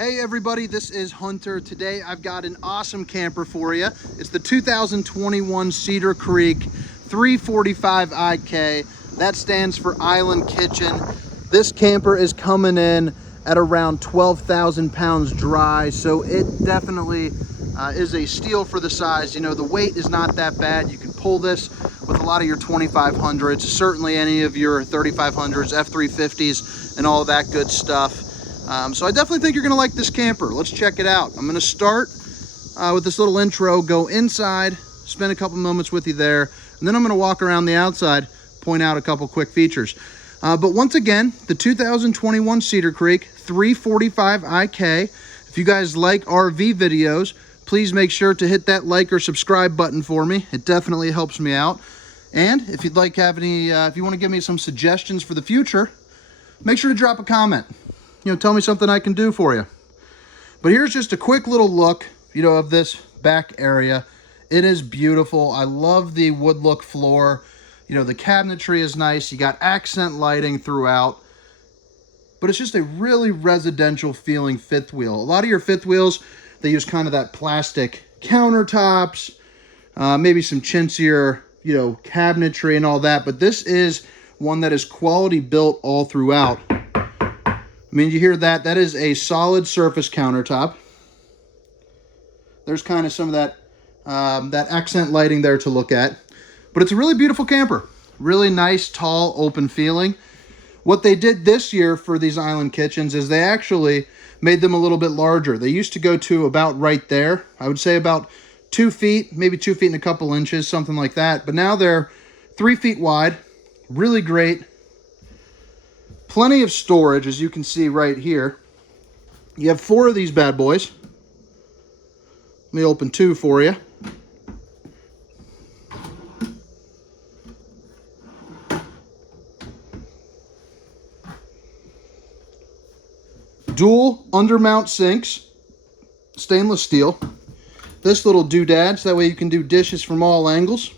Hey everybody, this is Hunter. Today I've got an awesome camper for you. It's the 2021 Cedar Creek 345 IK. That stands for Island Kitchen. This camper is coming in at around 12,000 pounds dry, so it definitely is a steal for the size. You know, the weight is not that bad. You can pull this with a lot of your 2500s, certainly any of your 3500s, F350s, and all that good stuff. So I definitely think you're gonna like this camper. Let's check it out. I'm gonna start with this little intro, go inside, spend a couple moments with you there, and then I'm gonna walk around the outside, point out a couple quick features. But once again, the 2021 Cedar Creek 345 IK. If you guys like RV videos, please make sure to hit that like or subscribe button for me. It definitely helps me out. And if you'd like to have any, if you want to give me some suggestions for the future, make sure to drop a comment. You know, tell me something I can do for you. But here's just a quick little look, you know, of this back area. It is beautiful. I love the wood look floor. You know, the cabinetry is nice. You got accent lighting throughout. But it's just a really residential feeling fifth wheel. A lot of your fifth wheels, they use kind of that plastic countertops, maybe some chintzier, you know, cabinetry and all that. But this is one that is quality built all throughout. I mean, you hear that? That is a solid surface countertop. There's kind of some of that, that accent lighting there to look at. But it's a really beautiful camper. Really nice, tall, open feeling. What they did this year for these island kitchens is they actually made them a little bit larger. They used to go to about right there. I would say about 2 feet, maybe 2 feet and a couple inches, something like that. But now they're 3 feet wide. Really great. Plenty of storage, as you can see right here. You have 4 of these bad boys. Let me open 2 for you. Dual undermount sinks, stainless steel. This little doodad, so that way you can do dishes from all angles.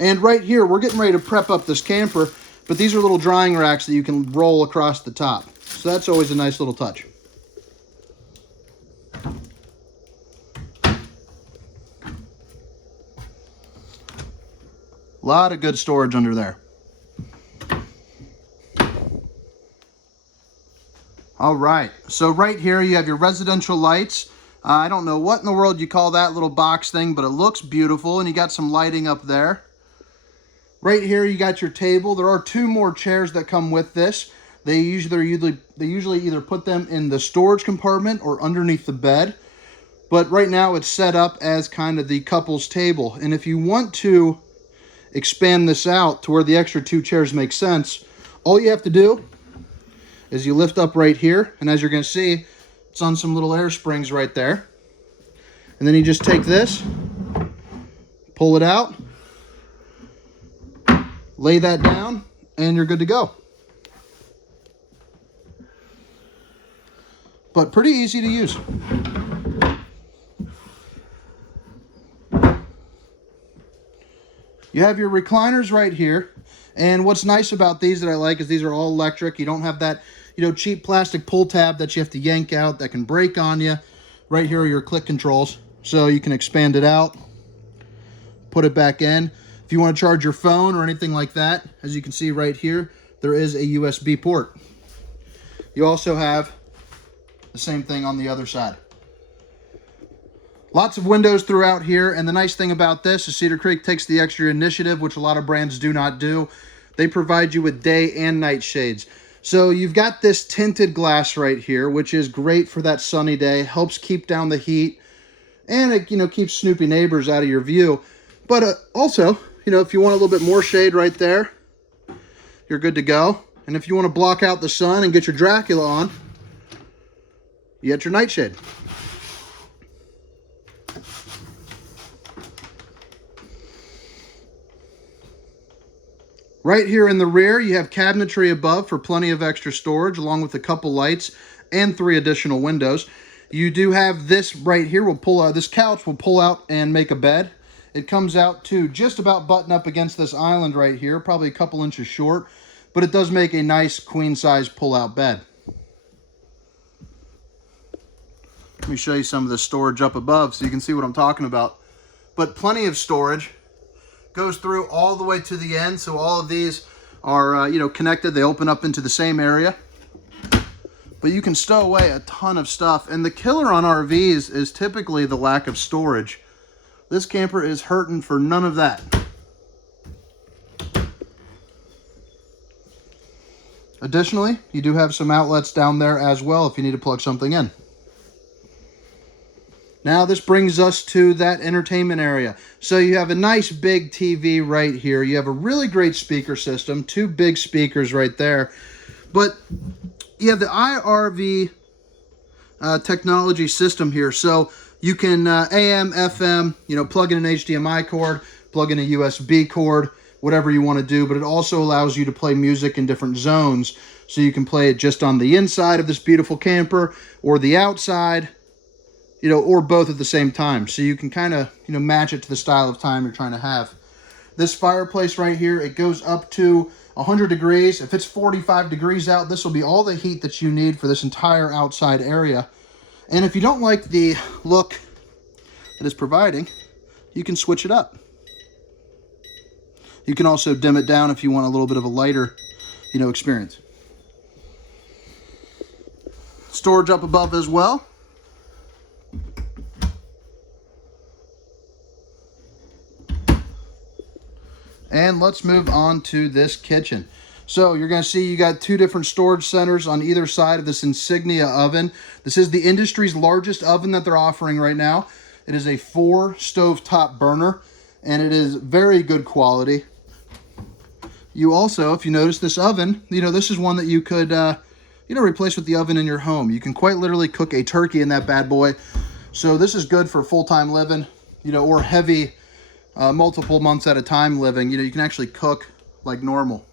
And right here, we're getting ready to prep up this camper. But these are little drying racks that you can roll across the top. So that's always a nice little touch. A lot of good storage under there. All right, so right here you have your residential lights. I don't know what in the world you call that little box thing, but it looks beautiful, and you got some lighting up there. Right here, you got your table. There are 2 more chairs that come with this. They usually either put them in the storage compartment or underneath the bed. But right now, it's set up as kind of the couple's table. And if you want to expand this out to where the extra 2 chairs make sense, all you have to do is you lift up right here. And as you're going to see, it's on some little air springs right there. And then you just take this, pull it out, lay that down, and you're good to go. But pretty easy to use. You have your recliners right here. And what's nice about these that I like is these are all electric. You don't have that, you know, cheap plastic pull tab that you have to yank out that can break on you. Right here are your click controls. So you can expand it out, put it back in. If you want to charge your phone or anything like that, as you can see right here, there is a USB port. You also have the same thing on the other side. Lots of windows throughout here, and the nice thing about this is Cedar Creek takes the extra initiative, which a lot of brands do not do. They provide you with day and night shades. So you've got this tinted glass right here, which is great for that sunny day, helps keep down the heat, and it, you know, keeps snoopy neighbors out of your view. But also, you know, if you want a little bit more shade right there, you're good to go. And if you want to block out the sun and get your Dracula on, you get your nightshade. Right here in the rear, you have cabinetry above for plenty of extra storage, along with a couple lights and 3 additional windows. You do have this right here. We'll pull out, this couch will pull out and make a bed. It comes out to just about button up against this island right here, probably a couple inches short, but it does make a nice queen size pull out bed. Let me show you some of the storage up above so you can see what I'm talking about. But plenty of storage. Goes through all the way to the end, so all of these are connected. They open up into the same area. But you can stow away a ton of stuff. And the killer on RVs is typically the lack of storage. This camper is hurting for none of that. Additionally, you do have some outlets down there as well if you need to plug something in. Now this brings us to that entertainment area. So you have a nice big TV right here. You have a really great speaker system, 2 big speakers right there. But you have the IRV technology system here. So you can AM, FM, plug in an HDMI cord, plug in a USB cord, whatever you want to do. But it also allows you to play music in different zones. So you can play it just on the inside of this beautiful camper or the outside. Or both at the same time. So you can kind of, match it to the style of time you're trying to have. This fireplace right here, it goes up to 100 degrees. If it's 45 degrees out, this will be all the heat that you need for this entire outside area. And if you don't like the look that it's providing, you can switch it up. You can also dim it down if you want a little bit of a lighter, experience. Storage up above as well. And let's move on to this kitchen. So you're going to see you got 2 different storage centers on either side of this Insignia oven. This is the industry's largest oven that they're offering right now. It is a 4 stovetop burner, and it is very good quality. You also, if you notice this oven, this is one that you could, replace with the oven in your home. You can quite literally cook a turkey in that bad boy. So this is good for full-time living, or heavy multiple months at a time living. You can actually cook like normal.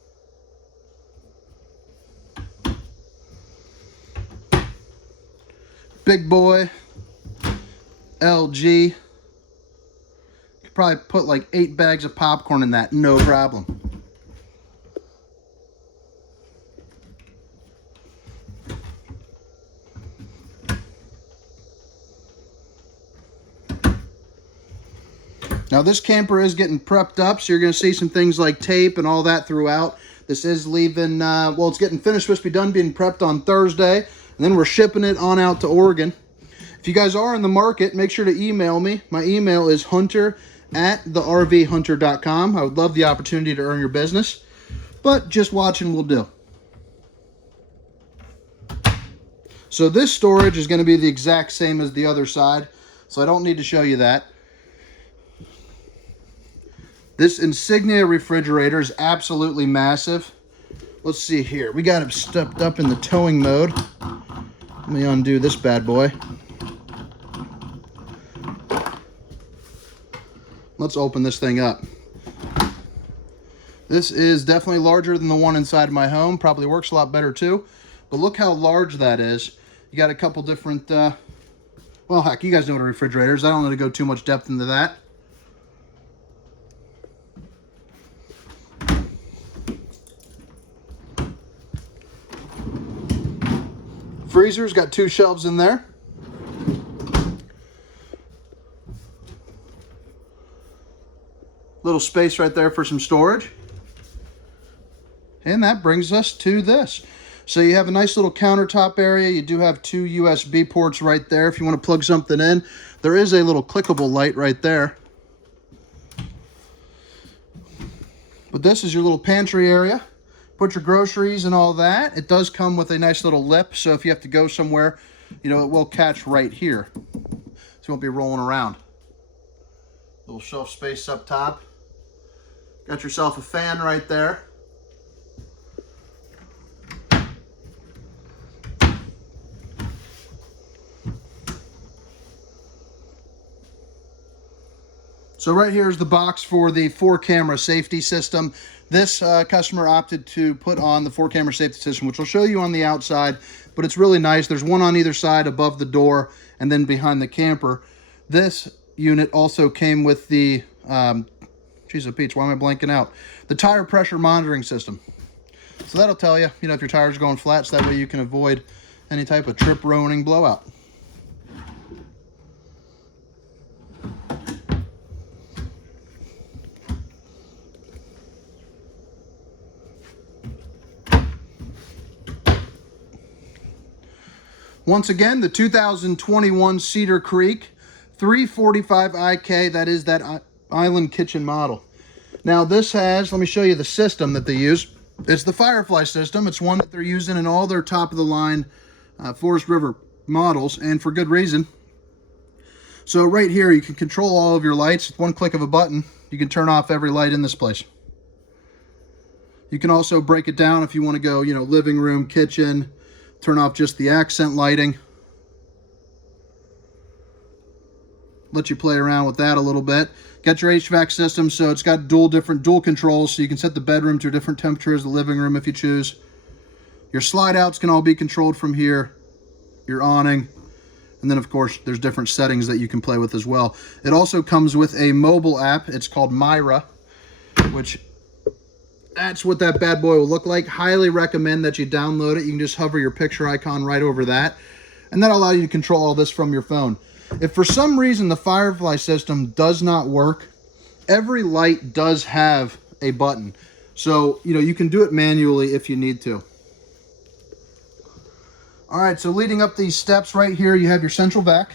Big boy LG. You could probably put like 8 bags of popcorn in that, no problem. Now this camper is getting prepped up, so you're going to see some things like tape and all that throughout. This is leaving, it's getting finished, supposed to be done being prepped on Thursday, and then we're shipping it on out to Oregon. If you guys are in the market, make sure to email me. My email is hunter@thervhunter.com. I would love the opportunity to earn your business, but just watching will do. So this storage is going to be the exact same as the other side, so I don't need to show you that. This Insignia refrigerator is absolutely massive. Let's see here. We got it stepped up in the towing mode. Let me undo this bad boy. Let's open this thing up. This is definitely larger than the one inside of my home. Probably works a lot better too. But look how large that is. You got a couple different, well, heck, you guys know what a refrigerator is. I don't want to go too much depth into that. Freezer's got 2 shelves in there. Little space right there for some storage. And that brings us to this. So you have a nice little countertop area. You do have 2 USB ports right there if you want to plug something in. There is a little clickable light right there. But this is your little pantry area. Put your groceries and all that. It does come with a nice little lip, so if you have to go somewhere, it will catch right here. So you won't be rolling around. Little shelf space up top. Got yourself a fan right there. So right here is the box for the 4-camera safety system. This customer opted to put on the 4-camera safety system, which I'll show you on the outside, but it's really nice. There's one on either side above the door and then behind the camper. This unit also came with the, geez, Peach, why am I blanking out? The tire pressure monitoring system. So that'll tell you, if your tire's going flat, so that way you can avoid any type of trip, ruining, blowout. Once again, the 2021 Cedar Creek 345 IK, that is that island kitchen model. Now this has, let me show you the system that they use. It's the Firefly system. It's one that they're using in all their top of the line Forest River models, and for good reason. So right here, you can control all of your lights with one click of a button. You can turn off every light in this place. You can also break it down if you want to go, you know, living room, kitchen, turn off just the accent lighting. Let you play around with that a little bit. Got your HVAC system, so it's got different dual controls, so you can set the bedroom to a different temperature as the living room if you choose. Your slide outs can all be controlled from here. Your awning. And then, of course, there's different settings that you can play with as well. It also comes with a mobile app. It's called Myra, which that's what that bad boy will look like. Highly recommend that you download it. You can just hover your picture icon right over that, and that'll allow you to control all this from your phone. If for some reason the Firefly system does not work, every light does have a button. So, you know, you can do it manually if you need to. All right, so leading up these steps right here, you have your central vac.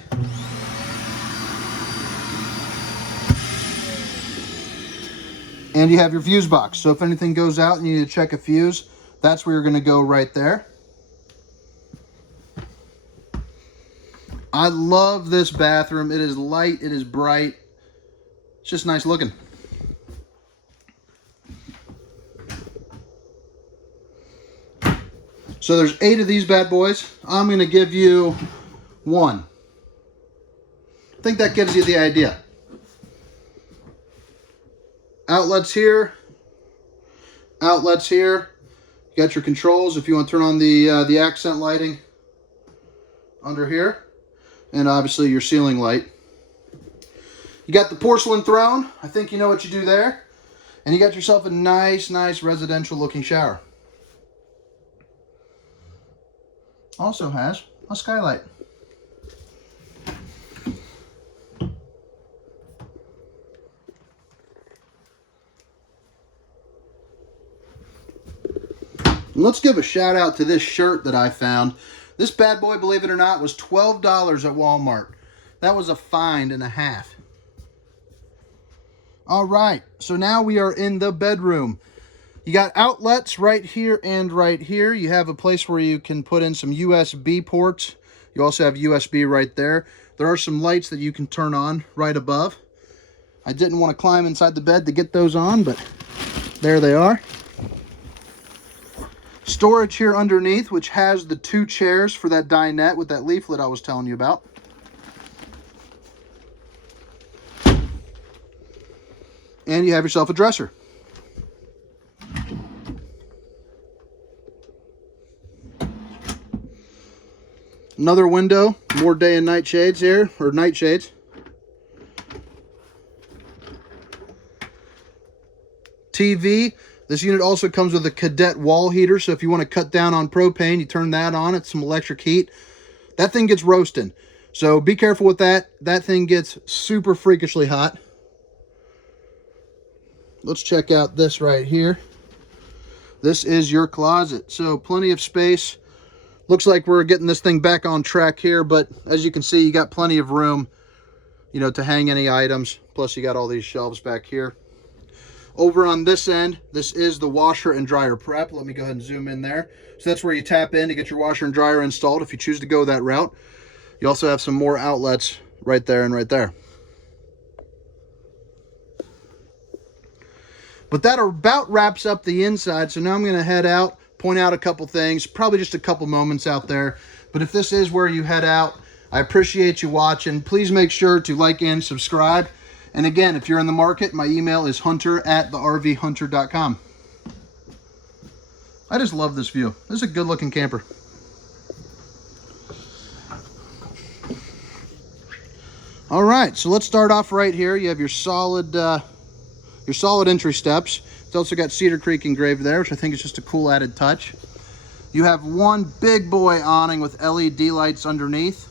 And you have your fuse box. So if anything goes out and you need to check a fuse, that's where you're gonna go right there. I love this bathroom. It is light, it is bright. It's just nice looking. So there's 8 of these bad boys. I'm gonna give you 1. I think that gives you the idea. Outlets here, outlets here. You got your controls if you want to turn on the accent lighting under here, and obviously your ceiling light. You got the porcelain throne. I think you know what you do there. And you got yourself a nice residential looking shower. Also has a skylight. Let's give a shout out to this shirt that I found. This bad boy, believe it or not, was $12 at Walmart. That was a find and a half. All right, so now we are in the bedroom. You got outlets right here and right here. You have a place where you can put in some USB ports. You also have USB right there. There are some lights that you can turn on right above. I didn't want to climb inside the bed to get those on, but there they are. Storage here underneath, which has the 2 chairs for that dinette with that leaflet I was telling you about. And you have yourself a dresser. Another window, more day and night shades here, or night shades. TV. This unit also comes with a cadet wall heater, so if you want to cut down on propane, you turn that on. It's some electric heat. That thing gets roasting, so be careful with that. That thing gets super freakishly hot. Let's check out this right here. This is your closet, so plenty of space. Looks like we're getting this thing back on track here, but as you can see, you got plenty of room, you know, to hang any items. Plus, you got all these shelves back here. Over on this end, this is the washer and dryer prep. Let me go ahead and zoom in there. So that's where you tap in to get your washer and dryer installed if you choose to go that route. You also have some more outlets right there and right there. But that about wraps up the inside. So now I'm going to head out, point out a couple things, probably just a couple moments out there. But if this is where you head out, I appreciate you watching. Please make sure to like and subscribe. And again, if you're in the market, my email is hunter@thervhunter.com. I just love this view. This is a good looking camper. All right, so let's start off right here. You have your solid entry steps. It's also got Cedar Creek engraved there, which I think is just a cool added touch. You have one big boy awning with LED lights underneath.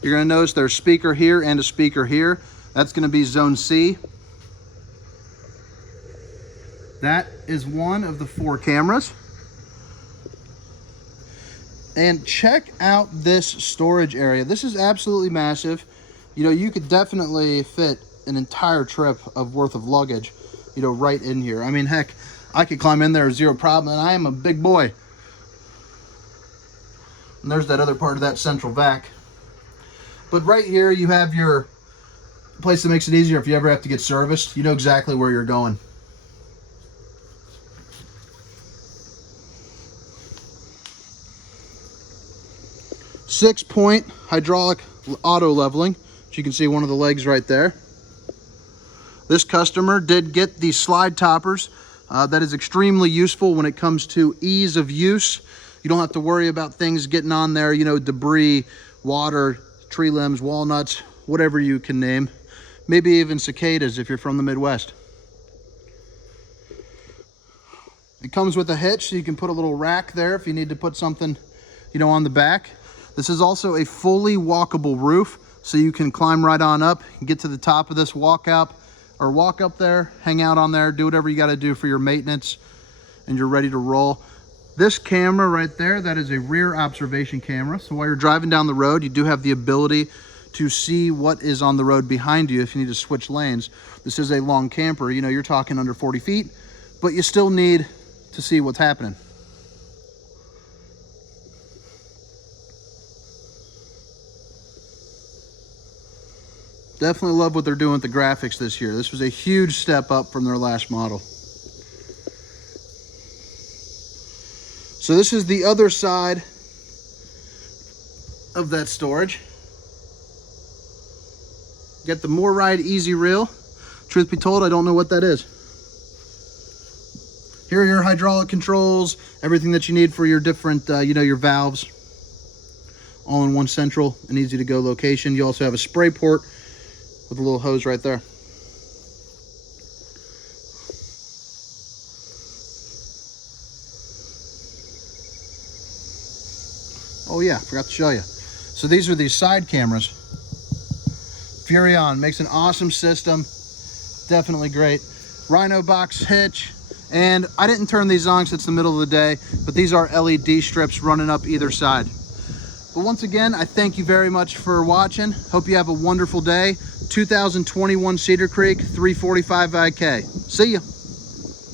You're going to notice there's a speaker here and a speaker here. That's going to be Zone C. That is one of the 4 cameras. And check out this storage area. This is absolutely massive. You know, you could definitely fit an entire trip of worth of luggage, you know, right in here. I mean, heck, I could climb in there zero problem, and I am a big boy. And there's that other part of that central vac. But right here, you have your place that makes it easier if you ever have to get serviced. You know exactly where you're going. Six-point hydraulic auto leveling, which you can see one of the legs right there. This customer did get these slide toppers. That is extremely useful when it comes to ease of use. You don't have to worry about things getting on there, you know, debris, water, tree limbs, walnuts, whatever you can name. Maybe even cicadas if you're from the Midwest. It comes with a hitch, so you can put a little rack there if you need to put something, you know, on the back. This is also a fully walkable roof, so you can climb right on up and get to the top of this, walk up there, hang out on there, do whatever you got to do for your maintenance, and you're ready to roll. This camera right there, that is a rear observation camera. So while you're driving down the road, you do have the ability to see what is on the road behind you if you need to switch lanes. This is a long camper, you know, you're talking under 40 feet, but you still need to see what's happening. Definitely love what they're doing with the graphics this year. This was a huge step up from their last model. So this is the other side of that storage. Get the More Ride Easy Reel. Truth be told, I don't know what that is. Here are your hydraulic controls, everything that you need for your different, you know, your valves, all in one central and easy to go location. You also have a spray port with a little hose right there. Oh yeah, forgot to show you. So these are these side cameras. Furion makes an awesome system. Definitely great. Rhino box hitch. And I didn't turn these on because it's the middle of the day, but these are LED strips running up either side. But once again, I thank you very much for watching. Hope you have a wonderful day. 2021 Cedar Creek 345 IK. See ya.